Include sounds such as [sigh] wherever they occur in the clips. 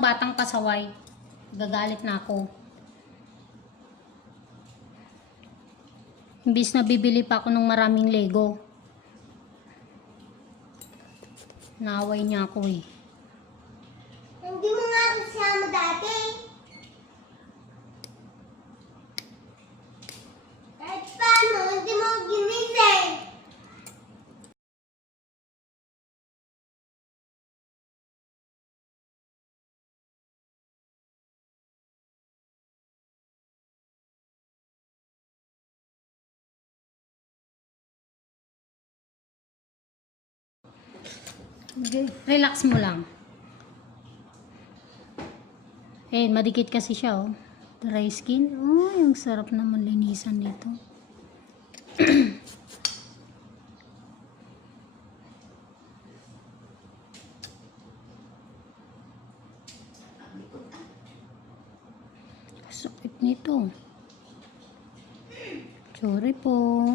batang pasaway. Gagalit na ako. Imbis na bibili pa ako ng maraming Lego. Naaway niya ako eh. Hindi mo nga kasama dati. Kahit paano, hindi mo ginising. Okay. Relax mo lang. Eh, madikit kasi siya, oh. Dry skin. Oh, yung sarap naman linisan dito. [clears throat] Sakit nito. Sorry po.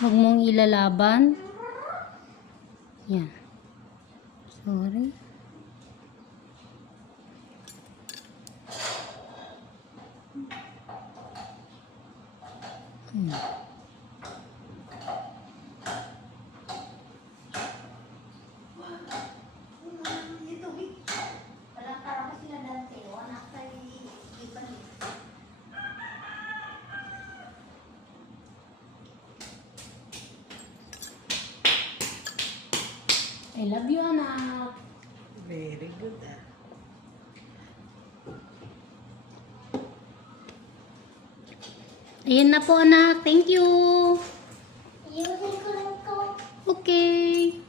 Huwag mong ilalaban. Yan. Sorry. Hmm. I love you, anak. Very good ah. Ayan na po, anak. Thank you. Okay.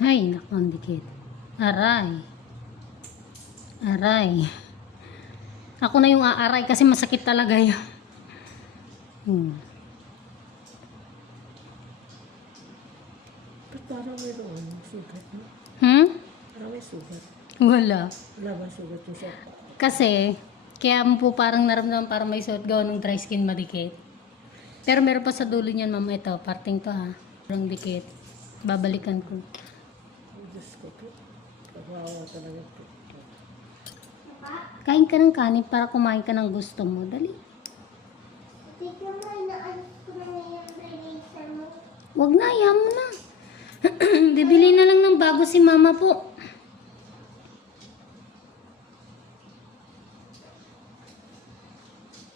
Ay, naku, ang dikit. Aray. Aray. Ako na yung aaray kasi masakit talaga yun. Hmm. Ba't parang mayroon sugat no? Hmm? Parang may sugat. Wala. Wala ba sugat yung Kasi, kaya mo po parang naramdaman parang may suot gawa ng dry skin madikit. Pero meron pa sa dulo niyan, mama. Ito, parting to ha. Parang dikit. Babalikan ko. Kawawa talaga po. Kain ka ng kanin para kumain ka ng gusto mo. Dali. Tignan mo, inaalis ko na ngayon release mo. Wag na, ayaw mo na. [clears throat] Bibili na lang ng bago si mama po.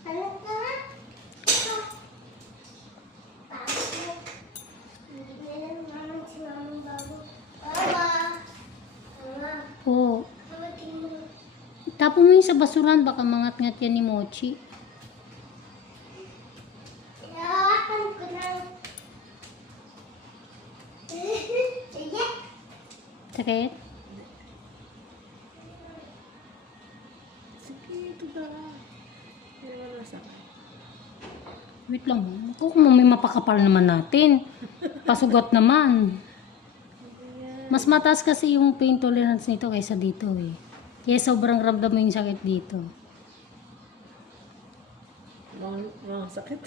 Alam ka nga? Ito. Tapos, hindi na lang naman si mamang bago. Baba! Mama, Po. hamating mo. Tapo mo yung sa basuran, baka mangat-ngat yan ni Mochi. Sakit? Naman nasakit. Wait lang. Kung may mapakapal naman natin. Pasugat naman. Mas mataas kasi yung pain tolerance nito kaysa dito eh. Kaya sobrang ramdam mo yung sakit dito. Mga, mga sakit.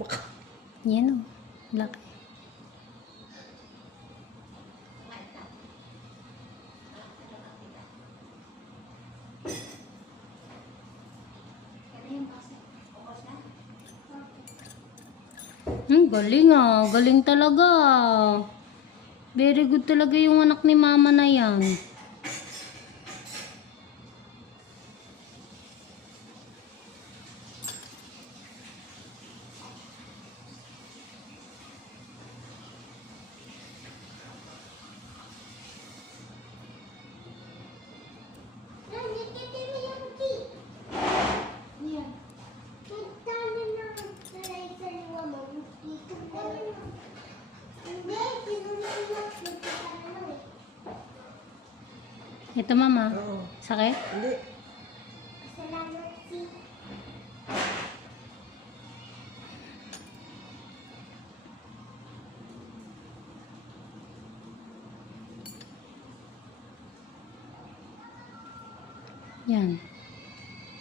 Maka. Yan o. Laki. Hmm, galing ah. Galing talaga. Very good talaga yung anak ni mama na yan. Ito mama. Oo. Sakit? Hindi. Yan.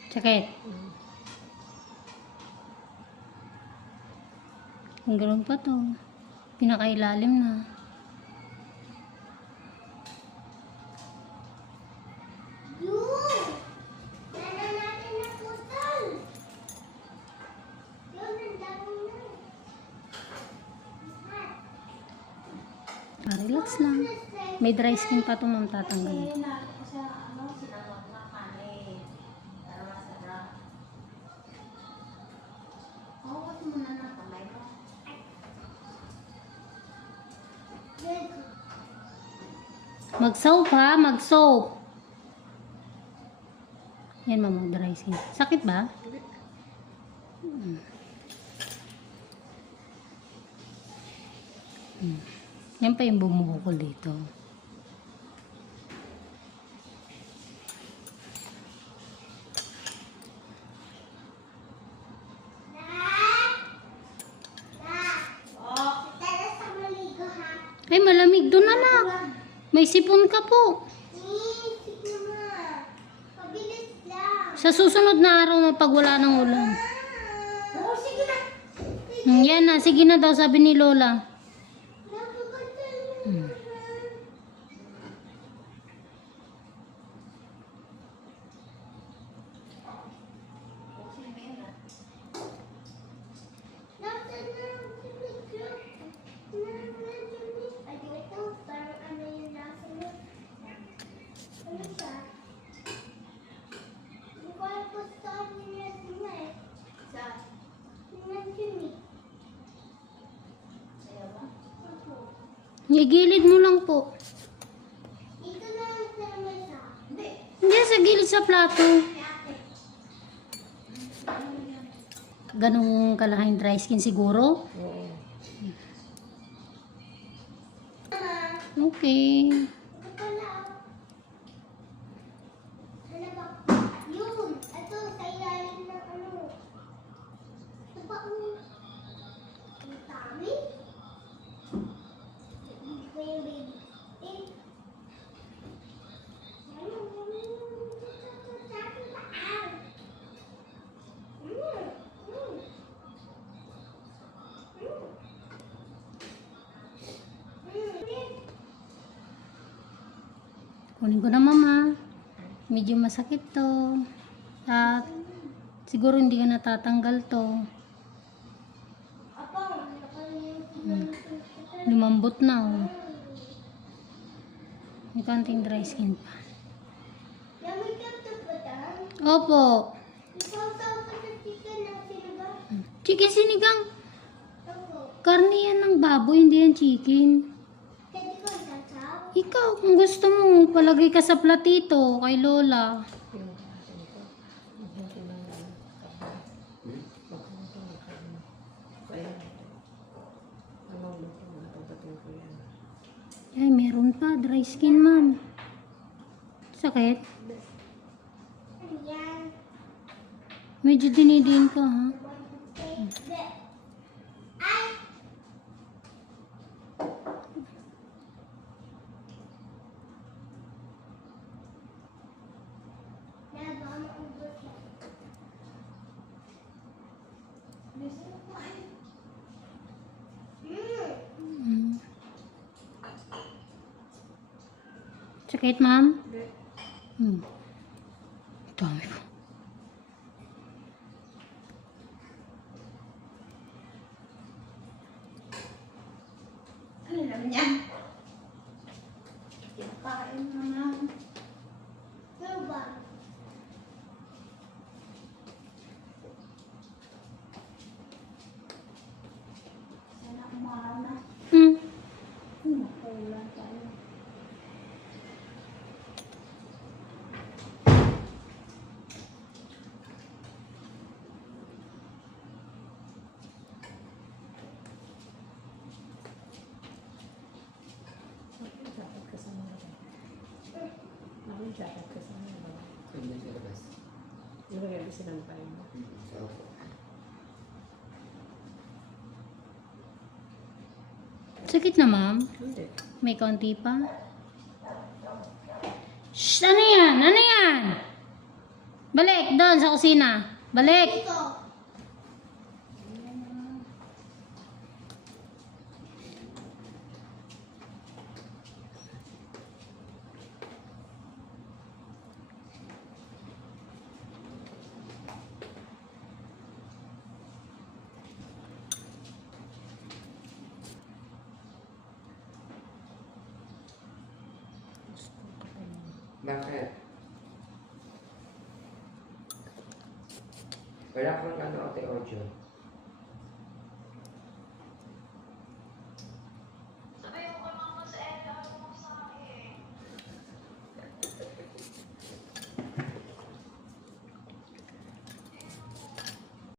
Sakit. Kung gano'n pa to, pinakailalim na. Ah, relax lang. May dry skin pa to ma'am tatanggalin. Mag-soap ha, mag-soap. Yan ma'am, mag dry skin. Sakit ba? Hmm. Hmm. Yan pa yung bumubukol dito. Tara sa maligo ha. Ay, malamig doon anak. May sipon ka po. Sa susunod na araw na pag wala ng ulan. Na. Hmm, yan na, sige na daw sabi ni Lola. Napakasal mo. Hmm. Nasaan na ang picture? Nasaan na yung Ay, ito. Parang ano yung nasa mo. Ano siya? Hindi ko alam kung saan yung nasa mo eh. Saan? Yung nasa mo eh. Opo. Igilid mo lang po. Dito na lang sa mesa. Hindi. Hindi, sa gilid sa plato. Ganong kalahing dry skin siguro? Oo. Okay. ito pala. Ano ba? Yun. Ito, sa ilalim ng ano. Ito pa ang... Ang dami. Hindi ko yung baby. Eh. Ano? Sabi ba? Ah. Mm. Mm. Mm. Mm. Kunin ko na mama. Medyo masakit to. At siguro hindi ka natatanggal to. Hmm. Lumambot na oh. May konting dry skin pa. Opo. Chicken sinigang. Karne yan ng baboy, hindi yan chicken. Ikaw, kung gusto mo, palagay ka sa platito kay Lola. Ay, meron pa. Dry skin, ma'am. Sakit? Medyo dinidin ka, ha? Mm. Sakit, ma'am? Hmm. Dami ko. Ano naman yan? Jacket ko sa mga baba. Hindi sa labas. Ko silang tayo mo. Sa upo. Sakit na, ma'am. Hindi. May konti pa. Shh! Ano yan? Ano yan? Balik, doon sa kusina. Balik. Dito. Buffett Vậy đó có những ảnh hưởng tới môi trường